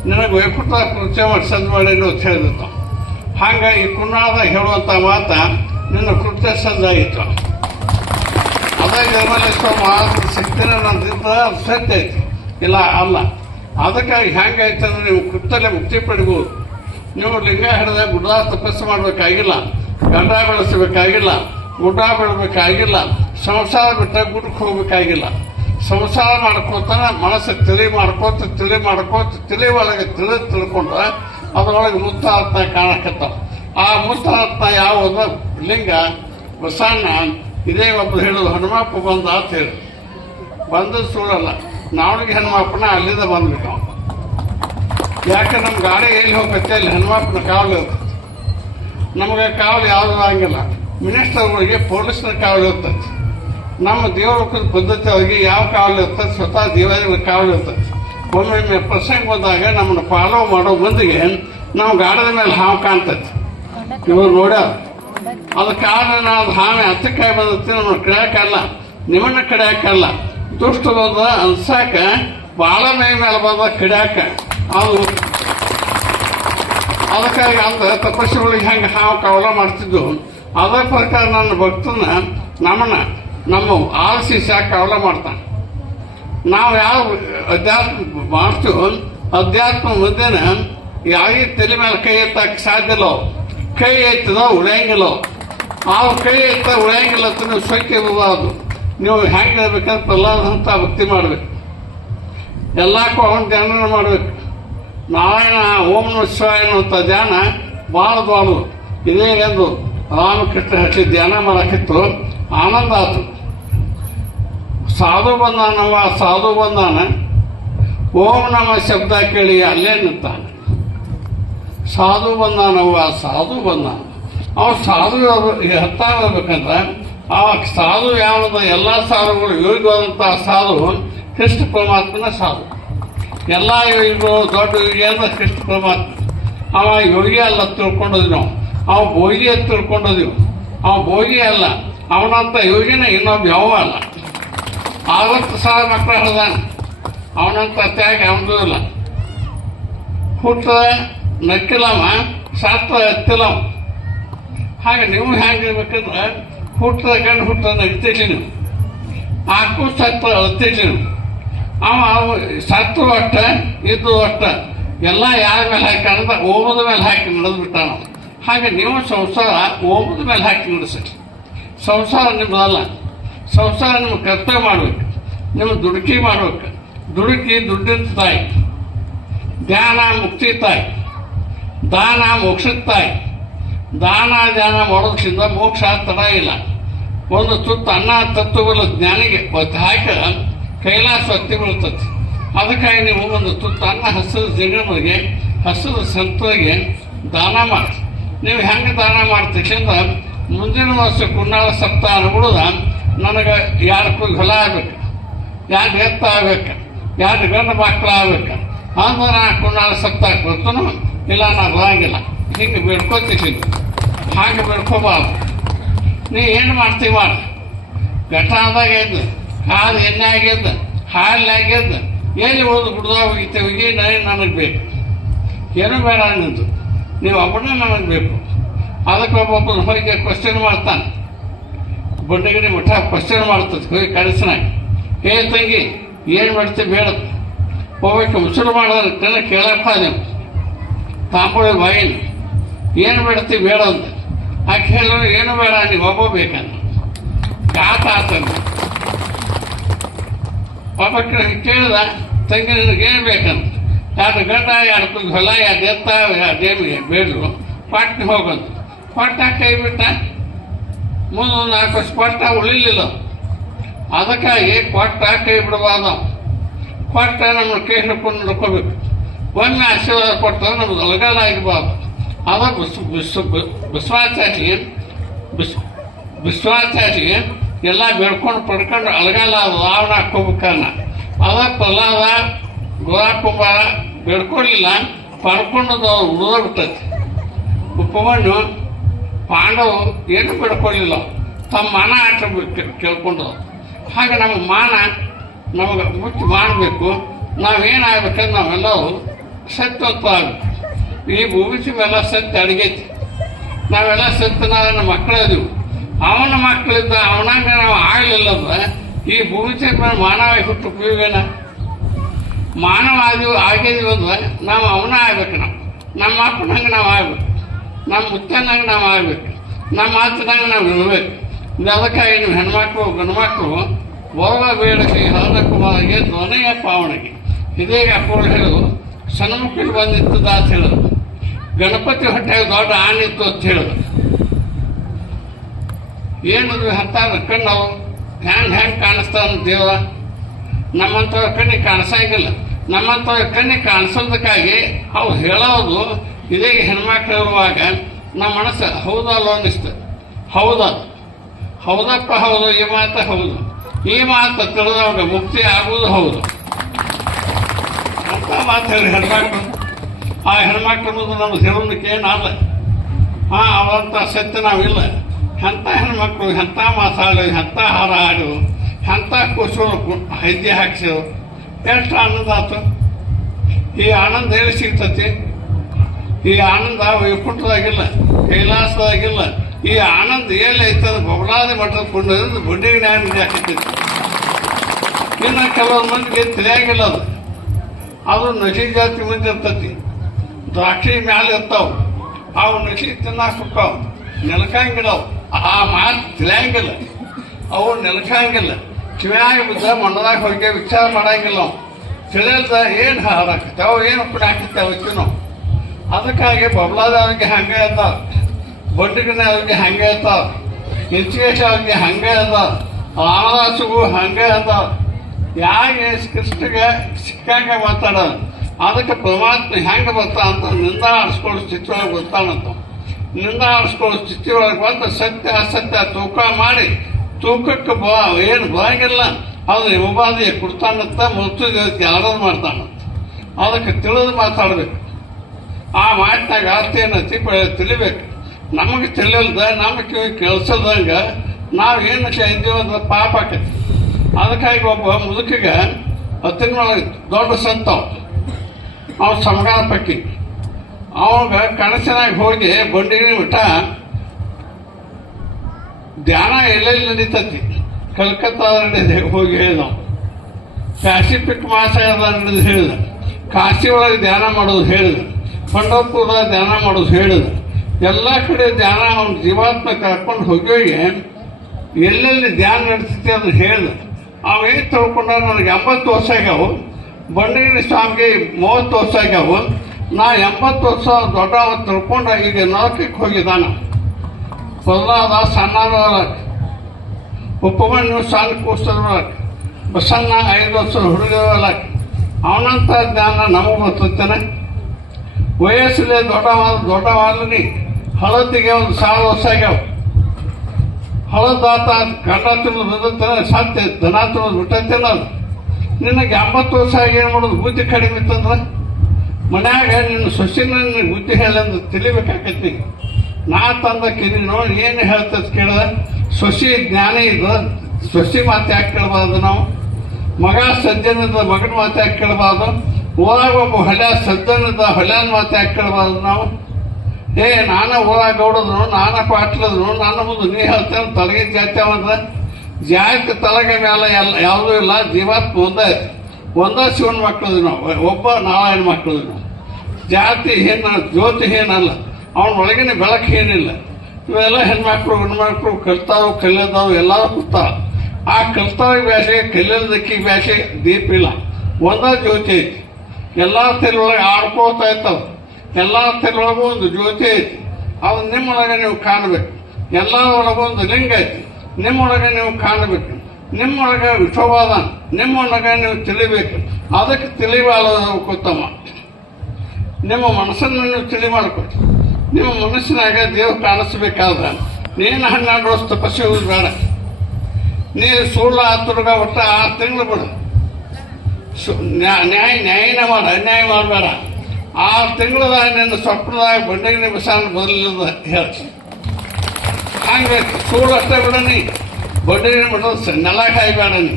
ನಿನಗೆ ವೈಕುಂಠ ಕುರ್ಚಿ ಮಾಡಿ ಅಂತ ಹೇಳ್ದತ್ತ. ಹಂಗ ಈ ಕುನ್ನಾಳದಾಗ ಹೇಳುವಂಥ ಮಾತ ನಿನ್ನ ಕೃತ್ಯ ಸದ್ದಾಗಿತ್ತು ಅದೇ ನಿರ್ಮಲೇಶ್ವರ ಮಹಾರಾಜರ ಅದು ಸತ್ಯ ಐತಿ ಇಲ್ಲ, ಅಲ್ಲ. ಅದಕ್ಕಾಗಿ ಹೆಂಗೈತೆ ಅಂದ್ರೆ ನೀವು ಕೃತ್ಯಲ್ಲೇ ಮುಕ್ತಿ ಪಡಿಬೋದು ನೀವು ಲಿಂಗ ಹಿಡಿದ ಗುಡ್ಡ ತಪಸ್ಸು ಮಾಡಬೇಕಾಗಿಲ್ಲ. ಗಂಡ ಬೆಳೆಸಬೇಕಾಗಿಲ್ಲ. ಗುಡ್ಡ ಬೆಳಬೇಕಾಗಿಲ್ಲ. ಸಂಸಾರ ಬಿಟ್ಟ ಗುಡ್ಡಕ್ಕೆ ಹೋಗ್ಬೇಕಾಗಿಲ್ಲ. ಸಂಸಾರ ಮಾಡ್ಕೋತಾನೆ ಮನಸ್ಸು ತಿಳಿ ಮಾಡ್ಕೋತ ತಿಳಿ ಮಾಡ್ಕೋತ, ತಿಳಿ ಒಳಗೆ ತಿಳಿದು ತಿಳ್ಕೊಂಡ್ರೆ ಅದರೊಳಗೆ ಮುತ್ತಾತ್ಮ ಕಾಣಕತ್ತಾವ. ಆ ಮುತ್ತಾತ್ಮ ಯಾವುದು? ಲಿಂಗ ಬಸಣ್ಣ ಇದೇ ಒಬ್ಬ ಹೇಳೋದು ಹನುಮಪ್ಪ ಬಂದ ಅಂತ ಹೇಳಿ. ಬಂದು ಸುಳ್ಳಲ್ಲ. ನಾವಳಿಗೆ ಹನುಮಪ್ಪನ ಅಲ್ಲಿಂದ ಬಂದ್ಬಿಟ್ಟು. ಯಾಕೆ ನಮ್ಮ ಗಾಡಿ ಎಲ್ಲಿ ಹೋಗುತ್ತೆ, ಅಲ್ಲಿ ಹನುಮಪ್ಪನ ಕಾವಲು ಇರ್ತದೆ ನಮಗೆ ಕಾವಲು ಯಾವುದು ಆಗಿಲ್ಲ ಮಿನಿಸ್ಟರ್ಗಳಿಗೆ ಪೊಲೀಸ್ನ ಕಾವಲು ಇರ್ತದೆ ನಮ್ಮ ದೇವರ ಪದ್ಧತಿ ಅವರಿಗೆ ಯಾವ ಕಾವಲು ಇರ್ತದೆ ಸ್ವತಃ ದೇವರ ಕಾವಲು ಇರ್ತದೆ ಒಮ್ಮೊಮ್ಮೆ ಪ್ರಸಂಗ ಬಂದಾಗ ನಮ್ಮನ್ನು ಫಾಲೋ ಮಾಡೋ ಮಂದಿಗೆ ನಾವು ಗಾಡದ ಮೇಲೆ ಹಾವು ಕಾಣ್ತೈತಿ. ಇವರು ನೋಡ್ಯಾರ. ಅದು ಕಾರಣ ನಾವು ಹಾವೆ ಹತ್ತಕ್ಕಾಗಿ ಬಂದೈತಿ ನಮ್ಮನ್ನು ಕಡಿಯಾಕಲ್ಲ ನಿಮ್ಮನ್ನು ಕಡಿಯಾಕಲ್ಲ ದುಷ್ಟ ಬಂದ ಅನ್ಸಾಕ ಬಾಳ ಮೈ ಮೇಲೆ ಬಂದ ಕಡಿಯಾಕ ಅದು ಅದಕ್ಕಾಗಿ ಅಂದ, ತಪಸ್ಸುಗಳಿಗೆ ಹೆಂಗೆ ಹಾವು ಕವಲ ಮಾಡ್ತಿದ್ದು? ಅದೇ ಪ್ರಕಾರ ನನ್ನ ಭಕ್ತನ ನಮ್ಮನ್ನ ನಮ್ಮ ಆಲಸಿ ಸಾಕ ಕವಲ ಮಾಡ್ತಾನೆ? ನಾವು ಯಾವ ಅಧ್ಯಾತ್ಮ ಮಾಡ್ತೀವೋ, ಅಧ್ಯಾತ್ಮ ಮುಂದೆನ ಯಾರಿಗೆ ತಲೆ ಮೇಲೆ ಕೈ ಎತ್ತಕ್ಕೆ ಸಾಧ್ಯ ಕೈ ಎತ್ತದೋ, ಉಳಿಯಂಗಿಲ್ಲ. ಆ ಕೈ ಎತ್ತ ಉಳಿಯಂಗಿಲ್ಲ ಅಂತ ನೀವು ಸ್ವಚ್ಛ ಇರಬಾರ್ದು. ನೀವು ಹೆಂಗೆ ಇರ್ಬೇಕಂತ ಪ್ರಹ್ಲಾದ ಅಂತ ಭಕ್ತಿ ಮಾಡ್ಬೇಕು. ಎಲ್ಲಕ್ಕೂ ಅವನ ಧ್ಯಾನ ಮಾಡ್ಬೇಕು. ನಾರಾಯಣ ಓಂ ಶಿವಾಯ ಅನ್ನುವಂಥ ಧ್ಯಾನ ಭಾಳ ದೊಡ್ಡದು ಇದೇ ಎಂದು ರಾಮಕೃಷ್ಣ ಹಚ್ಚಿ ಧ್ಯಾನ ಮಾಡಕ್ಕಿತ್ತು. ಆನಂದ ಆತು. ಸಾಧು ಬಂದಾನವ ಸಾಧು ಬಂದಾನ. ಓಂ ನಮ ಶಬ್ದ ಕೇಳಿ ಅಲ್ಲೇ ನಿಂತಾನೆ ಸಾಧು ಬಂದಾನವ್ವ ಸಾಧು ಬಂದಾನ. ಅವ ಸಾಧು ಹೋಗ್ಬೇಕಂದ್ರೆ ಆ ಸಾಧು ಯಾವುದ ಎಲ್ಲ ಸಾಧುಗಳು ಯೋಗ್ಯವಾದಂತಹ ಸಾಧು ಕೃಷ್ಣ ಪರಮಾತ್ಮನ ಸಾಧು. ಎಲ್ಲ ಯೋಗಿಗಳು ದೊಡ್ಡ ಯೋಗಿ ಅಂದ್ರೆ ಕೃಷ್ಣ ಪರಮಾತ್ಮ. ಅವ ಯೋಗಿ ಅಲ್ಲ ತಿಳ್ಕೊಂಡಿದ್ವಿ ನಾವು. ಅವ ಭೋಗಿ ಅಂತ ತಿಳ್ಕೊಂಡಿದ್ವಿ ಅವ ಭೋಗಿ ಅಲ್ಲ. ಅವನಂತ ಯೋಗಿನ ಇನ್ನೊಬ್ಬ ಯಾವ ಅಲ್ಲ. ಆವತ್ತು ಸಾವಿರ ಮಕ್ಕಳು ಹಡ್ದಾನ ಅವನಂತ ತ್ಯಾಗ ಅವನದು ಇಲ್ಲ. ಹುಟ್ಟದ ನಕ್ಕಿಲ್ಲವ ಶಾಸ್ತ್ರ ಎತ್ತಿಲ್ಲವ ಹಾಗೆ ನೀವು ಹೇಗಿರ್ಬೇಕಂದ್ರೆ ಹುಟ್ಟದ ಗಂಡು ಹುಟ್ಟದ ನಗ್ತಿರ್ಲಿ ನೀವು. ಆಕು ಸತ್ತ ಅತ್ತಿರ್ಲಿ ನೀವು. ಅವ ಸತ್ತು ಒಟ್ಟ ಇದ್ದು ಒಟ್ಟ ಎಲ್ಲ ಯಾರ ಮೇಲೆ ಹಾಕಿ ಅಂದ್ರೆ ಓಮದ ಮೇಲೆ ಹಾಕಿ ನಡೆದ್ಬಿಟ್ಟಾನ ಹಾಗೆ ನೀವು ಸಂಸಾರ ಓಮದ ಮೇಲೆ ಹಾಕಿ ನಡೆಸಿ ಸಂಸಾರ ನಿಮ್ಮದಲ್ಲ ಸಂಸಾರ ನಿಮ್ಮ ಕರ್ತವ್ಯ ಮಾಡ್ಬೇಕು. ನಿಮ್ಮ ದುಡುಕಿ ಮಾಡ್ಬೇಕು. ದುಡುಕಿ ದುಡ್ಡಿನ ತಾಯಿ. ಧ್ಯಾನ ಮುಕ್ತಿ ತಾಯಿ. ದಾನ ಮೋಕ್ಷದ ತಾಯಿ. ದಾನ ಧ್ಯಾನ ಮಾಡೋದ್ರಿಂದ ಮೋಕ್ಷ ತಡ ಇಲ್ಲ. ಒಂದು ತುತ್ತು ಅನ್ನ ತತ್ವಗಳು ಜ್ಞಾನಿಗೆ ಒತ್ತು ಹಾಕ ಕೈಲಾಸ ಹತ್ತಿ ಬೀಳ್ತತಿ ಅದಕ್ಕಾಗಿ ನೀವು ಒಂದು ತುತ್ತು ಅನ್ನ ಹಸಿರು ಜಗಮಗೆ ಹಸಿರು ಸಂತರಿಗೆ ದಾನ ಮಾಡಿ. ನೀವು ಹೆಂಗೆ ದಾನ ಮಾಡ್ತಿಕ್ಕಿಂದ ಮುಂದಿನ ವರ್ಷ ಕುಂಡಾಳ ಸಪ್ತಾಹ ಅನುಗುಣದ ನನಗೆ ಎರಡು ಕೂಗಿ ಹೊಲ ಆಗ್ಬೇಕು ಎರಡು ಎತ್ತ ಆಗ್ಬೇಕು ಎರಡು ಗಂಡು ಮಕ್ಕಳು ಆಗ್ಬೇಕು. ಅಂದ್ರೆ ನಾನು ಕುಂಡಾಳ ಸಪ್ತಾಹ ಬರ್ತಾನು, ಇಲ್ಲ ನಾನು ಬರಂಗಿಲ್ಲ ಹಿಂಗೆ ಬೇಡ್ಕೋತೀನಿ ಹಾಗೆ ಬೇಡ್ಕೋಬಾರ್ದು ನೀ ಏನು ಮಾಡ್ತೀವ? ಘಟ ಅಂದಾಗ ಎದ್ದು ಹಾಲು ಎಣ್ಣೆ ಆಗ್ಯದ ಹಾಲು ಆಗ್ಯದ ಎಲ್ಲಿ ಹೋದು ಬಿಡ್ದಾಗ ಏನು ನನಗೆ ಬೇಕು. ಏನೂ ಬೇಡ ಅನ್ನೋದು. ನೀವು ಒಬ್ಬನೇ ನನಗೆ ಬೇಕು. ಅದಕ್ಕೆ ಒಬ್ಬೊಬ್ಬರು ಹೋಗಿ ಕ್ವಶನ್ ಮಾಡ್ತಾನೆ. ಬಂಡಗಡಿ ಮಠ ಕ್ವಶನ್ ಮಾಡ್ತದೆ, ಹೋಗಿ ಕಳಿಸ್ನಾಗ ಹೇ ತಂಗಿ, ಏನು ಮಾಡ್ತೀವಿ ಬೇಡ. ಹೋಗ್ಬೇಕು ಮುಸುರು ಮಾಡಿದ್ರೆ ಕೇಳಪ್ಪ ನೀವು ತಾಂಬಳಿ ಬಾಯಿನ ಏನು ಬಿಡ್ತಿ ಬೇಡ ಅಂತ. ಆಕೆ ಹೇಳಿದ್ರು ಏನು ಬೇಡ, ನೀವು ಒಬ್ಬ ಬೇಕಂತ ಕಾತ ಆತಂದ ಪಾಪ ಕೇಳಿದ, ತಂಗಿ ನಿನಗೆ ಏನು ಬೇಕಂತ. ಎರಡು ಗಂಡ ಎರಡು ಹೊಲ ಎರಡು ಎತ್ತ ಎರಡು ಬೇಡರು ಪಟ್ಟಿ ಹೋಗಂತ ಕೊಟ್ಟ ಕೈ ಬಿಟ್ಟ ಮುಂದೊಂದು ನಾಲ್ಕು ವರ್ಷ ಕೊಟ್ಟ ಉಳಿಲಿಲ್ಲ. ಅದಕ್ಕಾಗಿ ಕೊಟ್ಟ ಕೈ ಬಿಡಬಾರ್ದು. ಕೊಟ್ಟ ನಮ್ಮ ಕೈ ಹಿಡ್ಕೊಂಡು ನಡ್ಕೋಬೇಕು. ಒಮ್ಮೆ ಆಶೀರ್ವಾದ ಕೊಟ್ಟರೆ ನಮ್ಗೆ ಅಲಗಾಲ ಆಗಿರ್ಬಾರ್ದು ಅದ ವಿಶ್ವ ವಿಶ್ವ ವಿಶ್ವಾಚಾರಿ ಎಲ್ಲ ಬೆಳ್ಕೊಂಡು ಪಡ್ಕೊಂಡು ಅಳಗಾಲ ಲಾವಣ ಹಾಕೋಬೇಕನ್ನ ಅವ ಪ್ರಹ್ಲಾದ ಗೋರಾಕುಮಾರ ಬೆಳ್ಕೊಳ್ಳಿಲ್ಲ ಪಡ್ಕೊಂಡದ್ದು ಅವ್ರು ಉಳಿದೋಗ್ತೈತಿ ಉಪಮನ್ಯು ಪಾಂಡವರು ಏನು ಬೆಳ್ಕೊಳ್ಳಿಲ್ಲ ತಮ್ಮ ಮಾನ ಆಟ ಕೇಳ್ಕೊಂಡು. ಹಾಗೆ ನಮ್ಮ ಮಾನ ನಮಗೆ ಮುಚ್ಚಿ ಮಾಡಬೇಕು. ನಾವೇನಾಗಬೇಕಂದ್ರೆ ನಾವೆಲ್ಲರೂ ಸತ್ಯತ್ವ ಆಗಬೇಕು. ಈ ಭೂಮಿಸಿ ಮೇಲೆ ಸತ್ಯ ಅಡಗೈತಿ. ನಾವೆಲ್ಲ ನಮ್ಮ ಮಕ್ಕಳಿದ್ದೀವಿ ಅವನ ಮಕ್ಕಳಿದ್ದ ಅವನಂಗ ನಾವು ಆಗಲಿಲ್ಲ ಅಂದ್ರೆ ಈ ಭೂಮಿ ಮೇಲೆ ಮಾನವ ಹುಟ್ಟು ಉಪಯೋಗನ? ಮಾನವ ಆದೀವಿ ಆಗಿದೀವಿ ಅಂದ್ರೆ ನಾವು ಅವನ ಆಗ್ಬೇಕು ನಾವು. ನಮ್ಮ ಅಪ್ಪನಂಗೆ ನಾವು ಆಗ್ಬೇಕು. ನಮ್ಮ ಮುತ್ತನಂಗೆ ನಾವು ಆಗ್ಬೇಕು. ನಮ್ಮ ಮಾತಿನಂಗೆ ನಾವು ಇರಬೇಕು. ಅದಕ್ಕಾಗಿ ನೀವು ಹೆಣ್ಮಕ್ಳು, ಗಂಡ್ಮಕ್ಳು ಬರುವ ಬೇಡಕ್ಕೆ ಹರದಕುಮಾರಿಗೆ ಧ್ವನಿಯ ಪಾವನಿಗೆ ಇದೀಗ ಅಪ್ಪಗಳು ಹೇಳು. ಸನ್ಮುಖದಲ್ಲಿ ಬಂದಿತ್ತು ಅಂತ ಹೇಳಿದ್ರು ಗಣಪತಿ ಹೊಟ್ಟೆಗೆ ದೊಡ್ಡ ಆಣಿತ್ತು ಅಂತ ಹೇಳಿದ್ರು. ಏನಿದ್ರು ಹತ್ತಾರು ಕಣ್ಣವು ಹ್ಯಾಂಗ್ ಹ್ಯಾಂಗ್ ಕಾಣಿಸ್ತಾವ ದೇವ ನಮ್ಮಂಥವ್ರ ಕಣ್ಣಿಗೆ ಕಾಣಿಸಂಗಿಲ್ಲ ನಮ್ಮಂಥವ್ರ ಕಣ್ಣಿಗೆ ಕಾಣಿಸೋದಕ್ಕಾಗಿ ಅವ್ರು ಹೇಳೋದು ಇದೇ ಹೆಣ್ಮಕ್ಳು ಇರುವಾಗ ನಮ್ಮ ಮನಸ್ಸು, ಹೌದಲ್ಲ ಅನ್ನಿಸ್ತು. ಹೌದಾ ಹೌದಪ್ಪ ಹೌದು, ಈ ಮಾತು ಹೌದು. ಈ ಮಾತು ತಿಳಿದವಾಗ ಮುಕ್ತಿ ಆಗುವುದು ಹೌದು. ಅಂತ ಮಾತು ಹೇಳಿ ಹೆಣ್ಮಕ್ಳು. ಆ ಹೆಣ್ಮಕ್ಳು ನಮ್ಮ ಏನಲ್ಲ ಹಾಂ ಅವರಂಥ ಸತ್ಯ ನಾವಿಲ್ಲ. ಎಂಥ ಹೆಣ್ಮಕ್ಳು ಎಂಥ ಮಾತಾಡು ಎಂಥ ಹಾರ ಹಾಡು ಎಂಥ ಕುಸು ಹೆಜ್ಜೆ ಹಾಕ್ಸು, ಎಷ್ಟು ಆನಂದ ಆತು? ಈ ಆನಂದ ಎಲ್ಲಿ ಸಿಗ್ತತಿ? ಈ ಆನಂದ ವೈಕುಂಠದಾಗಿಲ್ಲ, ಕೈಲಾಸದಾಗಿಲ್ಲ. ಈ ಆನಂದ ಎಲ್ಲಿ ಐತದ ಬಬಲಾದಿ ಮಠದ ಕೊಂಡ ಬುಡ್ಡಿಗೆ ನ್ಯಾಯ ಇನ್ನು ಕೆಲವೊಂದು ಮಂದಿಗೆ ತಿಳಿಯಾಗಿಲ್ಲ ಅದು. ಅದು ನಸಿ ಜಾತಿ ಮಂದಿ ಇರ್ತತಿ. ದ್ರಾಕ್ಷಿ ಮ್ಯಾಲೆ ಇರ್ತಾವ. ಅವು ನಕ್ಷಿ ತಿನ್ನಾಕ ಹೋಗ್ತಾವ ನೆಲಕಂಗಿಡವು ಆ ಮಾತು ತಿಳಿಯಂಗಿಲ್ಲ. ಅವು ನೆಲಕಂಗಿಲ್ಲ ಕಿವ್ಯಾಗ ಬಿದ್ದ ಮಣ್ಣದಾಗ ಹೋಗಿ ವಿಚಾರ ಮಾಡಂಗಿಲ್ಲ ನಾವು ತಿಳಿಯಲ್ದ ಏನು ಹಾಡಾಕತ್ತಾವ ಏನು ಕೂಡ ಹಾಕಿರ್ತಾವ ನಾವು ಅದಕ್ಕಾಗಿ ಬಬ್ಲಾದವ್ರಿಗೆ ಹಂಗೆ ಇರ್ತಾವ ಬಂಡಿಗನ ಅವ್ರಿಗೆ ಹಂಗೆ ಇರ್ತಾವ ಇಂಚಿಗೇಶ ಅವ್ರಿಗೆ ಹಂಗೆ ಇರ್ತಾವ ರಾಮದಾಸಿಗೂ ಹಂಗೆ ಇರ್ತಾವ ಯಾಕೆ ಕೃಷ್ಣಗೆ ಸಿಕ್ಕಂಗೆ ಮಾತಾಡೋದು? ಅದಕ್ಕೆ ಪರಮಾತ್ಮ ಹೆಂಗೆ ಬರ್ತಾ ಅಂತ ನಿಂದ ಆಡಿಸ್ಕೊಳ್ಳೋ ಸ್ಥಿತಿ ಒಳಗೆ ಬರ್ತಾನಂತ ನಿಂದ ಆಡಿಸ್ಕೊಳ್ಳೋ ಸ್ಥಿತಿ ಒಳಗೆ ಬಂದು ಸತ್ಯ, ಅಸತ್ಯ ತೂಕ ಮಾಡಿ ತೂಕಕ್ಕೆ ಬ, ಏನು ಬರಂಗಿಲ್ಲ. ಅದು ಯಮಬಾಧಿಯ ಕೊಡ್ತಾನಂತ ಮತ್ತು ಯಾರು ಮಾಡ್ತಾನಂತ. ಅದಕ್ಕೆ ತಿಳಿದು ಮಾತಾಡಬೇಕು. ಆ ಮಾತಿನಾಗ ಆಸ್ತಿಯನ್ನು ತಿಪ್ಪ ತಿಳಿಬೇಕು. ನಮಗೆ ತಿಳಿಲ್ದ ನಮಗೆ ಕಿವಿ ನಾವು ಏನು ಇದ್ದೀವಿ ಅಂದ್ರೆ ಪಾಪ ಆಕೈತಿ. ಅದಕ್ಕಾಗಿ ಒಬ್ಬ ಮುದುಕಿಗೆ ಹತ್ತಿನೊಳಗೆ ದೊಡ್ಡ ಸಂತವ ಅವ್ನು ಪಕ್ಕಿ ಅವಾಗ ಕನಸಿನಾಗ ಹೋಗಿ ಬಂಡಿಗಿನ ಮಠ ಧ್ಯಾನ ಎಲ್ಲೆಲ್ಲಿ ನಡೀತತಿ? ಕಲ್ಕತ್ತಾದ ನಡೆದ ಹೋಗಿ ಹೇಳಿದ. ಪ್ಯಾಸಿಫಿಕ್ ಮಹಾಸಾಗರದ ನಡೆದು ಹೇಳಿದ. ಕಾಶಿ ಒಳಗೆ ಧ್ಯಾನ ಮಾಡೋದು ಹೇಳಿದ. ಪಂಡರ್ಪುರದಾಗ ಧ್ಯಾನ ಮಾಡೋದು ಹೇಳಿದ. ಎಲ್ಲ ಕಡೆ ಧ್ಯಾನ ಅವ್ನ ಜೀವಾತ್ಮ ಕರ್ಕೊಂಡು ಹೋಗಿ ಎಲ್ಲೆಲ್ಲಿ ಧ್ಯಾನ ನಡೆಸುತ್ತೆ ಅಂತ ಹೇಳಿದ. ಅವ ಏನು ತಿಳ್ಕೊಂಡ ನನಗೆ ಎಂಬತ್ತು ವರ್ಷ ಆಗ್ಯಾವು. ಬಂಡಗಿರಿ ಸ್ವಾಮಿಗೆ ಮೂವತ್ತು ವರ್ಷ ಆಗ್ಯಾವು ನಾ ಎಂಬತ್ತು ವರ್ಷ ದೊಡ್ಡ ತಿಳ್ಕೊಂಡ ಈಗ ನರಕಕ್ಕೆ ಹೋಗಿದ್ದಾನ. ಪ್ರಹ್ಲಾದ ಸಣ್ಣ ಉಪಮನ್ಯು ಸಣ್ಣ ಕೂಸ್ತದ ಬಸಣ್ಣ ಐದು ವರ್ಷ ಹುಡುಗರಲ್ಲ ಅವನಂತ ಜ್ಞಾನ ನಮಗೆ ಗೊತ್ತೇನೆ ವಯಸ್ಸಲ್ಲೇ ದೊಡ್ಡವಾದ ದೊಡ್ಡವಾದನಿ ಹಳದಿಗೆ ಒಂದು ಸಾವಿರ ವರ್ಷ ಆಗ್ಯಾವ. ಹಳದಾತ ಗಂಡ ಬಿಡುತ್ತಾನೆ ಸತ್ಯ, ದನ ತಿನ್ನೋದು ಬಿಟ್ಟೈತೇನ ಅದು. ನಿನಗೆ ಎಂಬತ್ತು ವರ್ಷ ಆಗಿ ಏನು ಮಾಡೋದು? ಬುದ್ಧಿ ಕಡಿಮೆ ಇತ್ತಂದ್ರೆ? ಮನ್ಯಾಗ ನಿನ್ನ ಸೊಸಿನ ನಿನ್ನ ಬುದ್ಧಿ ಹೇಳಂದು ತಿಳಿಬೇಕಾಕೈತಿ. ನಾ ತಂದ ಕಿರಿ ನೋಡಿ, ಏನು ಹೇಳ್ತದ ಕೇಳಿದ ಸೊಸಿ ಜ್ಞಾನ ಇದು. ಸೊಸಿ ಮಾತು ಯಾಕೆ ಕೇಳಬಾರ್ದು ನಾವು? ಮಗ ಸಜ್ಜನದ ಮಗನ ಮಾತು ಯಾಕೆ ಕೇಳಬಾರ್ದು? ಊರಾಗ ಒಬ್ಬ ಹೊಲ ಸಜ್ಜನದ ಹೊಲ್ಯಾನ ಮಾತು ಯಾಕೆ ಕೇಳಬಾರ್ದು ನಾವು? ಏ, ನಾನ ಊರಾಗ ಗೌಡದ್ರು ನಾನ ಪಾಟ್ಲದ್ರು ನಾನು ಮುಂದೆ ನೀ ಹೇಳ್ತೇನೆ ತಲೆಗೆ ಜಾತ್ಯಾವಂದ್ರೆ ಜಾತಿ ತಲೆಗೆ ಮೇಲೆ ಎಲ್ಲ ಯಾವುದೂ ಇಲ್ಲ, ಜೀವಾತ್ಮ ಒಂದೇ. ಒಂದೇ ಶಿವನ ಮಕ್ಕಳದು ನಾವು. ಒಬ್ಬ ನಾರಾಯಣ ಮಕ್ಕಳದು ನಾವು. ಜಾತಿ ಏನ ಜ್ಯೋತಿ ಏನಲ್ಲ ಅವನ ಒಳಗಿನ ಬೆಳಕು ಏನಿಲ್ಲ. ಇವೆಲ್ಲ ಹೆಣ್ಮಕ್ಳು ಹೆಣ್ಮಕ್ಳು ಕಲ್ತಾವು, ಕಲಿಯದವು ಎಲ್ಲ ಕೂತಾವ ಆ ಕಲ್ತಾವಿಗೆ ಬ್ಯಾಸೆ ಕಲಿಯದಕ್ಕಿ ಬ್ಯಾಸೆ ದೀಪ ಇಲ್ಲ. ಒಂದೇ ಜ್ಯೋತಿ ಐತಿ. ಎಲ್ಲ ತೆಲೊಳಗೆ ಆಡ್ಕೋತಾ ಇರ್ತಾವ. ಎಲ್ಲ ತೆಲೊಳಗೂ ಒಂದು ಜ್ಯೋತಿ ಐತಿ. ಅದು ನಿಮ್ಮೊಳಗೆ ನೀವು ಕಾಣಬೇಕು. ಎಲ್ಲ ಒಳಗೊಂದು ಲಿಂಗ ಐತಿ. ನಿಮ್ಮೊಳಗೆ ನೀವು ಕಾಣಬೇಕು. ನಿಮ್ಮೊಳಗೆ ವಿಷವಾದ ನಿಮ್ಮೊಳಗೆ ನೀವು ತಿಳಿಬೇಕು. ಅದಕ್ಕೆ ತಿಳಿಬಾರದು ಉತ್ತಮ ನಿಮ್ಮ ಮನಸ್ಸನ್ನು ನೀವು ತಿಳಿ ಮಾಡಿಕೊಡಿ ನಿಮ್ಮ ಮನಸ್ಸಿನಾಗ ದೇವ್ರು ಕಾಣಿಸ್ಬೇಕಾದ್ರೆ ನೀನು ಹನ್ನೆರಡು ವರ್ಷ ತಪಸ್ಸೆ ಬೇಡ. ನೀನು ಸುಳ್ಳು ಹತ್ತುರ್ಗ ಒಟ್ಟು ಆರು ತಿಂಗಳು ಬಿಡು. ನ್ಯಾಯ, ನ್ಯಾಯನ ಮಾಡ, ಅನ್ಯಾಯ ಮಾಡಬೇಡ. ಆರು ತಿಂಗಳದಾಗ ನಿನ್ನ ಸ್ವಪ್ನದಾಗ ಬಂಡೆಗೆ ನಿಮಿಷಾನ ಬದಲಿಲ್ಲ ಹೇಳಿ ಹಂಗೆ ಸುಳ್ಳು ಅಷ್ಟೇ ಬಿಡನಿ ಬಡ್ಡಿ ಬಡ್ಡಿನ ಬಿಡೋದು ನೆಲ ಕಾಯ್ಬೇಡ ನೀ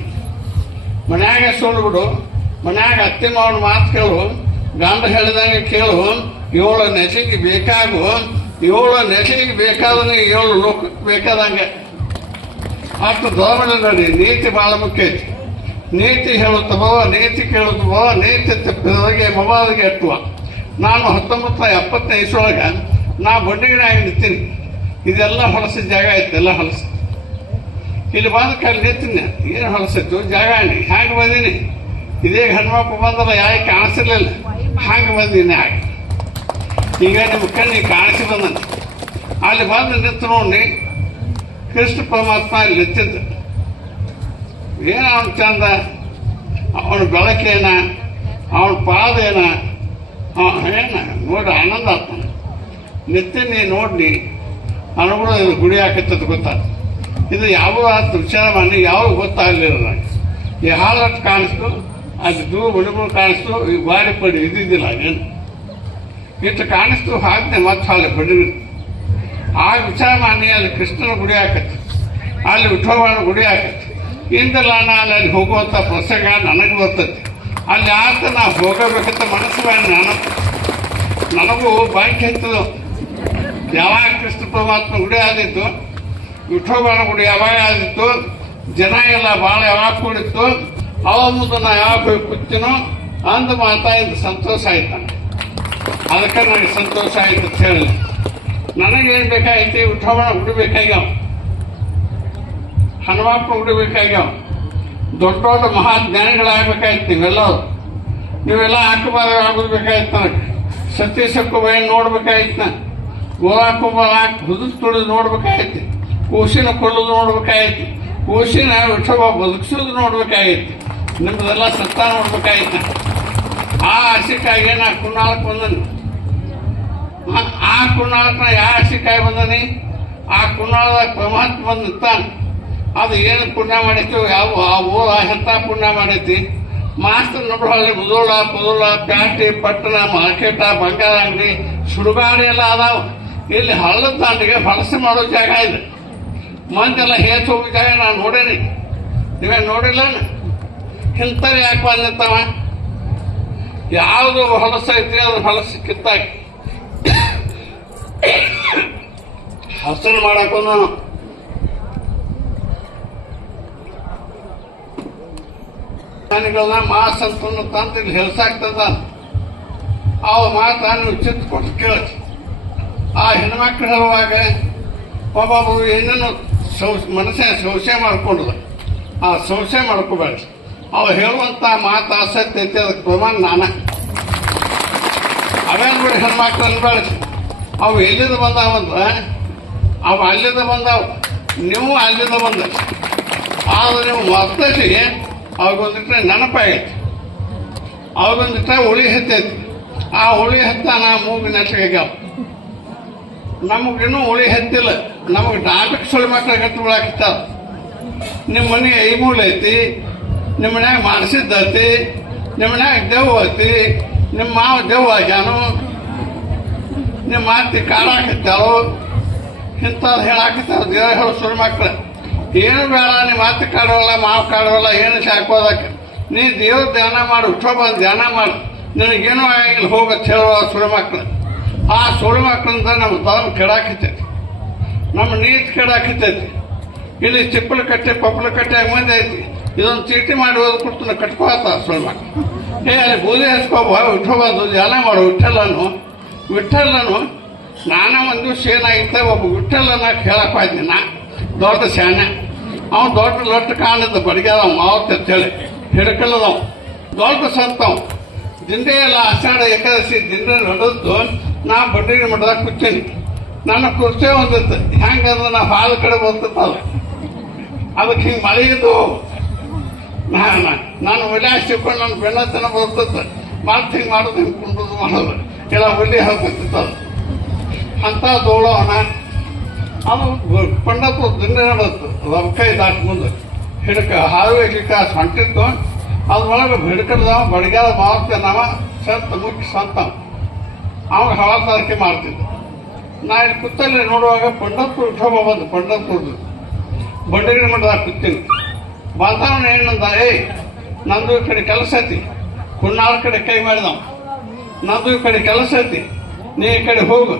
ಮನ್ಯಾಗ ಸುಳ್ಳು ಬಿಡು. ಮನ್ಯಾಗ ಅತ್ತಿ ಮಾವನ ಮಾತು ಕೇಳು. ಗಂಡ ಹೇಳಿದಂಗೆ ಕೇಳು. ಏಳು ನೆಸಿಗೆ ಬೇಕಾಗು. ಏಳು ನೆಸಿಗೆ ಬೇಕಾದನೆ ಏಳು ಲೋಕ ಬೇಕಾದಂಗೆ. ಅಷ್ಟು ಧೋರಣೆ ನೋಡಿ, ನೀತಿ ಭಾಳ ಮುಖ್ಯ ಐತಿ. ನೀತಿ ಹೇಳುತ್ತವೋ ನೀತಿ ಕೇಳುತ್ತವೋ ನೀತಿ ತಪ್ಪಿದವರಿಗೆ ಮೊಬೈಲ್ಗೆ ಎಟ್ಟುವ ನಾನು ಹತ್ತೊಂಬತ್ತು ಎಪ್ಪತ್ತನೇ ಇಸ್ರೊಳಗೆ ನಾ ಬಂಡಿಗಿನಾಗಿ ನಿಂತೀನಿ. ಇದೆಲ್ಲ ಹೊಲಸಿದ ಜಾಗ ಐತೆ, ಎಲ್ಲ ಹೊಲಸು. ಇಲ್ಲಿ ಬಂದ ಕಲ್ಲಿ ನಿಂತೀನಿ ಏನು ಹೊಲಸಿತ್ತು ಜಾಗ ಹ್ಯಾಂಗೆ ಬಂದೀನಿ? ಇದೇ ಹನುಮಪ್ಪ ಬಂದಲ್ಲ ಯಾಕೆ ಕಾಣಿಸಿರ್ಲಿಲ್ಲ. ಹ್ಯಾಂಗೆ ಬಂದೀನಿ ಹಾಗೆ? ಈಗ ನಿಮ್ಮ ಕಣ್ಣಿಗೆ ಕಾಣಿಸಿ ಬಂದ ಅಲ್ಲಿ ಬಂದು ನಿಂತು ನೋಡಿ, ಕೃಷ್ಣ ಪರಮಾತ್ಮ ಅಲ್ಲಿ ನಿಂತಿದ್ದ. ಏನು ಅವನ ಚಂದ? ಅವನ ಬೆಳಕೇನ? ಅವನ ಪಾದೇನ? ಏನ ಏನ? ನೋಡಿ, ಆನಂದ ಆಗ್ತಾನೆ. ನಿತ್ಯನಿ ನೋಡಿ ಅನುಗುಣ ಇದು ಗುಡಿ ಹಾಕತ್ತದ ಗೊತ್ತಾ ಇದು ಯಾವ ವಿಚಾರ ಮಾಡಿ ಯಾವ ಗೊತ್ತಾಗಲಿಲ್ಲ. ನನಗೆ ಈ ಹಾಲಟ್ಟು ಕಾಣಿಸ್ತು ಅದು ದೂರ ಹುಡುಗರು ಕಾಣಿಸ್ತು, ಈ ಬಾರಿ ಪಡಿ ಇದ್ದಿದ್ದಿಲ್ಲ ಏನು? ಇಷ್ಟು ಕಾಣಿಸ್ತು ಹಾಕಿದೆ ಮತ್ತೆ ಹಾಲು ಬಡಿ ಆ ವಿಚಾರ ಮಾಡಿ ಅಲ್ಲಿ ಕೃಷ್ಣನ ಗುಡಿ ಹಾಕತ್ತೆ. ಅಲ್ಲಿ ವಿಠೋಬಾಣ ಗುಡಿ ಹಾಕತ್ತೆ. ಇಂದಲ್ಲ ನಾನು ಅಲ್ಲಿ ಹೋಗುವಂಥ ಪ್ರಸಂಗ ನನಗೆ ಬರ್ತೈತಿ ಅಲ್ಲಿ ಆತ ನಾ ಹೋಗಬೇಕಂತ ಮನಸ್ಸು ಮಾಡಿ ನಾನು ನನಗೂ ಬಾಯ್ಕೆ ಹತ್ತದು ಯಾವಾಗ ಕೃಷ್ಣ ಪರಮಾತ್ಮ ಗುಡಿ ಆದಿತ್ತು ವಿಠೋಬಾಣ ಗುಡಿ ಯಾವಾಗ ಆದಿತ್ತು ಜನ ಎಲ್ಲ ಭಾಳ ಯಾವಾಗ ಕೂಡಿತ್ತು ಅವ ಮುಂದೆ ನಾ ಯಾವಾಗ ಅಂದ ಮಾತಾ ಇದು ಸಂತೋಷ ಆಯ್ತು? ಅದಕ್ಕೆ ನನಗೆ ಸಂತೋಷ ಆಯ್ತು ಅಂತ ಹೇಳಿ. ನನಗೇನು ಬೇಕಾಗಿತ್ತು ವಿಠೋಬಾಣ ಗುಡಿ ಬೇಕಾಗ್ಯಾವ ಹನುಮಪ್ಪ ಗುಡಿ ಬೇಕಾಗ್ಯಾವ ದೊಡ್ಡ ದೊಡ್ಡ ಮಹಾಜ್ಞಾನಿಗಳಾಗಬೇಕಾಯ್ತು ನೀವೆಲ್ಲರೂ. ನೀವೆಲ್ಲ ಆಕುಬಾರ ಆಗೋದು ಬೇಕಾಯ್ತು ನನಗೆ. ಸತೀಶಕ್ಕೂ ಏನು ನೋಡ್ಬೇಕಾಯ್ತು ನಾ ಗೋವಾಕುಬಲ ಹುದುಸ್ ತುಳಿದು ನೋಡ್ಬೇಕಾಗೈತಿ. ಕೂಸಿನ ಕೊಳ್ಳೋದು ನೋಡ್ಬೇಕಾಗೈತಿ. ಕೂಸಿನ ವಿಠೋಬ ಬದುಕಿಸೋದು ನೋಡ್ಬೇಕಾಗೈತಿ. ನಿಮ್ಮದೆಲ್ಲ ಸತ್ತ ನೋಡ್ಬೇಕಾಗೈತಿ. ಆ ಹಸಿಕಾಯಿಗೆ ನಾ ಕುನ್ನಾಳಕ್ಕೆ ಬಂದನು. ಆ- ಆ ನಾ ಯಾವ ಹಸಿಕಾಯಿ ಬಂದನಿ? ಆ ಕುನ್ನಾಳದಾಗ ಪರಮಾತ್ಮ ಬಂದು ತಾನು ಅದು ಏನು ಪುಣ್ಯ ಮಾಡೈತಿ ಯಾವ, ಆ ಊರ ಎಂಥ ಪುಣ್ಯ ಮಾಡೈತಿ ಮಾಸ್ತರ್ ನಬ್ರಹಳ್ಳಿ ಮುದೋಳ ಪುದೋಳ ಪ್ಯಾಟಿ, ಪಟ್ಟಣ, ಮಾರ್ಕೆಟ, ಬಂಗಾರ ಅಂಗಡಿ, ಸುಡುಗಾಡಿ ಎಲ್ಲ ಅದಾವ. ಇಲ್ಲಿ ಹಳ್ಳದ ದಾಂಡಿಗೆ ಹೊಲಸೆ ಮಾಡೋ ಜಾಗ ಇದೆ. ಮಂದೆಲ್ಲ ಹೇಚ್ ಹೋಗೋ ಜಾಗ ನಾನು ನೋಡೇನಿ. ನೀವೇ ನೋಡಿಲ್ಲ? ಇಂಥವ್ರು ಯಾಕೆ ಬಂದಿರ್ತಾವ ಯಾವುದು ಹೊಲಸ ಐತಿ ಅದು ಹೊಲಸ ಕಿತ್ತಾಕಿ. ಹಸರು ನಾನು. ಜ್ಞಾನಿಗಳನ್ನ ಮಾಸ್ ಅಂತ ತಂದು ಇಲ್ಲಿ ಹೆಲ್ಸಾಗ್ತದ ಅವ ಮಾತ ನೀವು ಚಿತ್ತ ಕೊಟ್ಟು ಕೇಳಿ ಆ ಹೆಣ್ಮಕ್ಳ ಸಲುವಾಗ ಒಬ್ಬೊಬ್ರು ಏನೇನು ಸೌ, ಮನಸ್ಸಿನ ಸಂಶಯ ಮಾಡ್ಕೊಂಡದ ಆ ಸಂಶಯ ಮಾಡ್ಕೋಬೇಡ. ಅವ್ರು ಹೇಳುವಂಥ ಮಾತು ಆಸಕ್ತಿ ಐತಿ, ಅದಕ್ಕೆ ಪ್ರಮಾಣ ನಾನು. ಅವೇನು ಬಿಡಿ ಹೆಣ್ಮಕ್ಳು ಅನ್ಬೇಡ. ಅವು ಎಲ್ಲಿಂದ ಬಂದಾವಂದ್ರೆ ಅವು ಅಲ್ಲಿಂದ ಬಂದಾವ. ನೀವು ಅಲ್ಲಿಂದ ಬಂದ ಆದ್ರೆ ನೀವು ಮತ್ತಷ್ಟು ಅವಾಗೊಂದಿಟ್ರೆ ನೆನಪಾಗೈತಿ ಅವಾಗೊಂದಿಟ್ರೆ ಹುಳಿ ಹತ್ತೈತಿ. ಆ ಹುಳಿ ಹತ್ತ ನಾ ಮೂಗಿನ ನೆಟ್ಟಾಗ್ಯಾವ ನಮಗಿನ್ನೂ ಹುಳಿ ಹತ್ತಿಲ್ಲ. ನಮಗೆ ಡಾಬಿಕ್ ಸುಳಿ ಮಕ್ಳು ಗಟ್ಟಿ ಬಿಡಾಕಿರ್ತಾವ ನಿಮ್ಮ ಮನೆ ಐಮೂಲ್ ಐತಿ, ನಿಮ್ಮ ಮನ್ಯಾಗ ಮಾಡಿಸಿದ್ದ ಐತಿ, ನಿಮ್ಮ ಮನ್ಯಾಗ ದೆವ್ವ ಐತಿ, ನಿಮ್ಮ ಮಾವ ದೇವ್ ಆಗ್ಯಾನು, ನಿಮ್ಮ ಮಾತಿ ಕಾಡಾಕತ್ತಾಳು ಇಂಥದ್ದು ಹೇಳಾಕತ್ತಾವ ದೇವ ಹೇಳು ಸುಳಿ ಮಕ್ಕಳು ಏನು ಬೇಡ, ನಿಮ್ಮ ಮಾತು ಕಾಡೋಲ್ಲ, ಮಾವು ಕಾಡೋಲ್ಲ, ಏನು ಸಾಕೋದಕ್ಕೆ ನೀ ದೇವ್ರ ಧ್ಯಾನ ಮಾಡು, ಹುಟ್ಟೋ ಬಂದು ಧ್ಯಾನ ಮಾಡು. ನಿನಗೇನು ಆಗಿಲ್ಲ ಹೋಗತ್ತೆ ಹೇಳುವ ಸುಳಿ ಮಕ್ಳು. ಆ ಸುಳ್ಳು ಮಕ್ಕಳಿಂದ ನಮ್ಮ ಧರ್ಮ ಕೆಡಾಕತ್ತೈತಿ. ನಮ್ಮ ನೀತಿ ಕೆಡಾಕತ್ತೈತಿ. ಇಲ್ಲಿ ಚಿಪ್ಪಲ ಕಟ್ಟೆ, ಪಪ್ಪಲ ಕಟ್ಟೆ ಮಂದಿ ಐತಿ. ಇದೊಂದು ಚೀಟಿ ಮಾಡಿ ಓದ್ ಕೊಡ್ತಾನೆ ಕಟ್ಕೋತ ಸುಳಿ ಮಕ್ಕಳು ಏ, ಅಲ್ಲಿ ಬೂದಿ ಹಚ್ಕೋಬ ಉಠೋ ಬಂದು ಧ್ಯಾನ ಮಾಡು ವಿಠಲನು ವಿಠಲ್ಲನು ನಾನ ಒಂದು ದಿವಸ ಏನಾಗಿತ್ತೆ ಒಬ್ಬ ವಿಠಲ್ಲನ ಕೇಳಕ್ ಹೋಯ್ತೀನಿ ನಾ. ದೊಡ್ಡ ಶಾನೆ ಅವ್ನು ದೊಡ್ಡ ಲೊಟ್ಟ ಕಾಣದ ಬಡಿಗ್ಯಾದವ ಮಾವತ್ತ ಹೇಳಿ ಹಿಡ್ಕಲ್ಲದವ. ದೊಡ್ಡ ಸಂತವ. ದಿಂಡೆ ಎಲ್ಲ ಆಷಾಢ ಏಕಾದಶಿ ದಿಂಡೆ ನಡೆದು ನಾ ಬಂಡೀರಿ ಮಠದಾಗ ಕೂತೀನಿ. ನನ್ನ ಕುರ್ಚಿ ಒಂದಿತ್ತು ಹೆಂಗಂದ್ರೆ ನಾ ಹಾಲು ಕಡೆ ಬಂದಿತ್ತಲ್ಲ ಅದಕ್ಕೆ ಹಿಂಗೆ ಮಳೆಗಿದ್ದು ನಾನು ನಾನು ವಿಲಾಸ್ ಸಿಕ್ಕೊಂಡು ನನ್ನ ಬೆಣ್ಣತನ ಬರ್ತಿತ್ತು ಮತ್ತೆ ಹಿಂಗೆ ಮಾಡೋದು ಹಿಂಗೆ ಕುಂಡದು ಮಾಡೋದು ಇಲ್ಲ ಹುಲಿ ಹಾಕತ್ತಿತ್ತಲ್ಲ ಅಂತ ದೋಳವನ ಅದು ಪಂಡಪುರ ದಿಂಡೆ ನಡತ್ತು ರೊಕ್ಕೈ ದಾಟ್ ಮುಂದೆ. ಹಿಡ್ಕ ಹಾವಿ ಗಿಕ್ಕ ಹೊಂಟಿತ್ತು ಅದ್ರೊಳಗೆ ಹಿಡ್ಕಡ್ದವ ಬಡಿಗಾದ ಮಾವತ್ತೆ ನಾವ ಸತ್ತ ಸಂತ ಅವಾಗ ಹವಾದಾರಿಕೆ ಮಾಡ್ತಿದ್ದ ನಾ ಇಲ್ಲಿ ಕುತ್ತಲ್ಲಿ ನೋಡುವಾಗ ಪಂಡತ್ಪುರ ಉಠೋಬ ಬಂದು ಪಂಡತ್ಪುರದ ಬಂಡಗಿರಿ ಮಠದಾಗ ಕೂತೀನಿ ಬಂದವನ ಏನಂದ, ಏ, ನಂದು ಈ ಕಡೆ ಕೆಲಸ ಐತಿ. ಕುನ್ನಾಳ ಕಡೆ ಕೈ ಮಾಡಿದವ. ನಂದು ಈ ಕಡೆ ಕೆಲಸ ಐತಿ. ನೀ ಈ ಕಡೆ ಹೋಗು.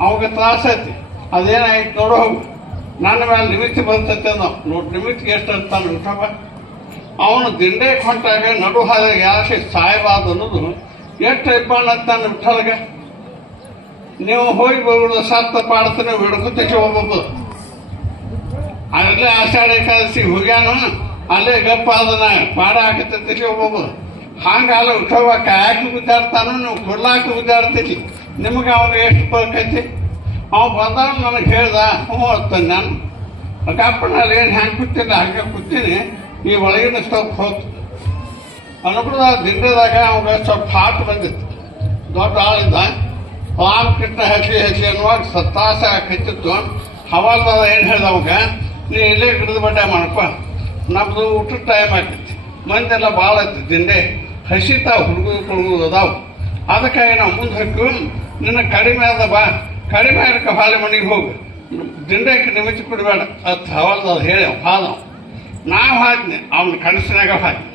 ಅವಾಗ ತ್ರಾಸ ಐತಿ. ಅದೇನಾಯ್ತು ನೋಡು ಹೋಗು. ನನ್ನ ಮೇಲೆ ನಿಮಿತ್ತಿ ಬಂತೈತೆ ಅಂದ ನೋಡ್, ನಿಮಿತ್ತಿಗೆ ಎಷ್ಟು ಅಂತ ಉಠಬ ಅವನು ದಿಂಡೆ ಹೊಂಟಾಗ ನಡು ಹಾದಾಗ ಯಾಕೆ ಸಾಯಬಾರ್ದು ಅನ್ನೋದು ಎಷ್ಟು ಇಬ್ಬಣ್ಣ ಅಂತಾನೆ ವಿಠಲ್ಗೆ ನೀವು ಹೋಗಿ ಬರುವುದು ಸತ್ತ ಪಾಡ್ತಾನೆ ಹಿಡ್ಕೊತಕ್ಕೆ ಹೋಗ್ಬೇಕು. ಅಲ್ಲೇ ಆಷಾಢ ಏಕಾದಶಿ ಹೋಗ್ಯಾನ, ಅಲ್ಲೇ ಗಪ್ಪ ಅದನ್ನ ಪಾಡ ಹಾಕತಕ್ಕೆ ಹೋಗ್ಬೋದು ಹಂಗ ಅಲ್ಲ ಉಠವ ಕಾಯಕ್ಕೆ ಗುದ್ದಾಡ್ತಾನ ನೀವು ಕೊಡ್ಲಾಕ ಗುದ್ದಾಡ್ತೀರಿ ನಿಮಗೆ ಅವನು ಎಷ್ಟು ಬರ್ತೈತಿ ಅವ ಬಂದಾಗ ನನಗೆ ಹೇಳ್ದ, ಹ್ಞೂ ಅತ್ತ ನಾನು. ಅಕ್ಕಪ್ಪನ ಅಲ್ಲಿ ಏನು ಹ್ಯಾಂಗೆ ಕೂತಿಲ್ಲ ಹಾಗೆ ಕೂತೀನಿ ಈ ಒಳಗಿನ ಸ್ವಲ್ಪ ಹೋತು ಅನುಕೂಲ ದಿಂಡದಾಗ ಅವಾಗ ಸ್ವಲ್ಪ ಹಾಟ್ ಬಂದಿತ್ತು. ದೊಡ್ಡ ಆಳಿದ್ದ. ಕಿಟ್ಟ ಹಸಿ ಹಸಿ ಅನ್ನುವಾಗ ಸತ್ತಾಸ ಕಚ್ಚಿತ್ತು. ಹವಾಲ್ದಾದ ಏನು ಹೇಳ್ದ ಅವಾಗ, ನೀ ಇಲ್ಲೇ ಗಿಡದ ಬಡ್ಡೆ ಮಾಡಪ್ಪ ನಮ್ಮದು ಊಟದ ಟೈಮ್ ಆಗ್ತೈತಿ ಮಂದೆಲ್ಲ ಭಾಳ ಐತಿ ದಿಂಡೆ ಹಸಿತಾವ ಹುಡುಗರು ಹುಡುಗರು ಅದಾವ. ಅದಕ್ಕಾಗಿ ನಾವು ಮುಂದೆ ಹಾಕು ನಿನ್ನ ಕಡಿಮೆ ಅದ ಬಾ. ಕಡಿಮೆ ಅದಕ್ಕೆ ಹಾಲಿ ಮನೆಗೆ ಹೋಗು. ದಿಂಡಕ್ಕೆ ನಿಮಿಷ ಕೊಡಬೇಡ ಅತ್ ಹವಾಲ್ದಾದ ಹೇಳಿ ಹಾದ ನಾವು ಹಾದ್ನಿ, ಅವನ ಕನಸಿನಾಗ ಹಾದ್ನಿ.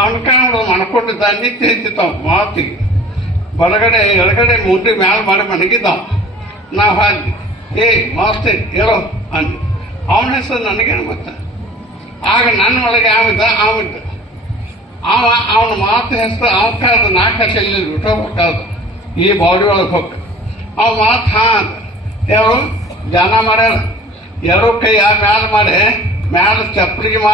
ಅವನ ಕಾಣೋದು ಮಾಡ್ಕೊಂಡಿದ್ದ ನಿತ್ಯ ಹೆಚ್ಚಿತ್ತು ಅವ್ನ ಮಾತಿಗೆ. ಬಲಗಡೆ, ಎಡಗಡೆ ಮುದ್ದೆ ಮ್ಯಾಲ ಮಾಡಿ ಮನಗಿದ್ದ ನಾವು ಹಾಕಿ ಏ, ಮಾಸ್ತಿ, ಹೇಳೋ ಅಂದ್ರೆ ಅವನ ಹೆಸರು ನನಗೇನು ಗೊತ್ತ? ಆಗ ನನ್ನ ಒಳಗೆ ಆವಿದ್ದ ಆವಿದ್ದ ಅವ ಅವನ ಮಾತು ಹೆಸರು ಅವಕಾಶ ನಾಲ್ಕು ಶೈಲಿ ಬಿಟ್ಟೋಗ್ಬೇಕಾದ ಈ ಬಾಡಿ ಒಳಗೆ ಹೋಗ ಅವ ಮಾತು ಹಾ ಅಂದ. ಯಾರು? ಜನ ಮಾಡ್ಯಾರ ಎರಡು ಕೈ ಆ ಮ್ಯಾಲ ಮಾಡಿ, ಮ್ಯಾಲ ಚಪ್ಪಲಿಗೆ ಮಾಡಿ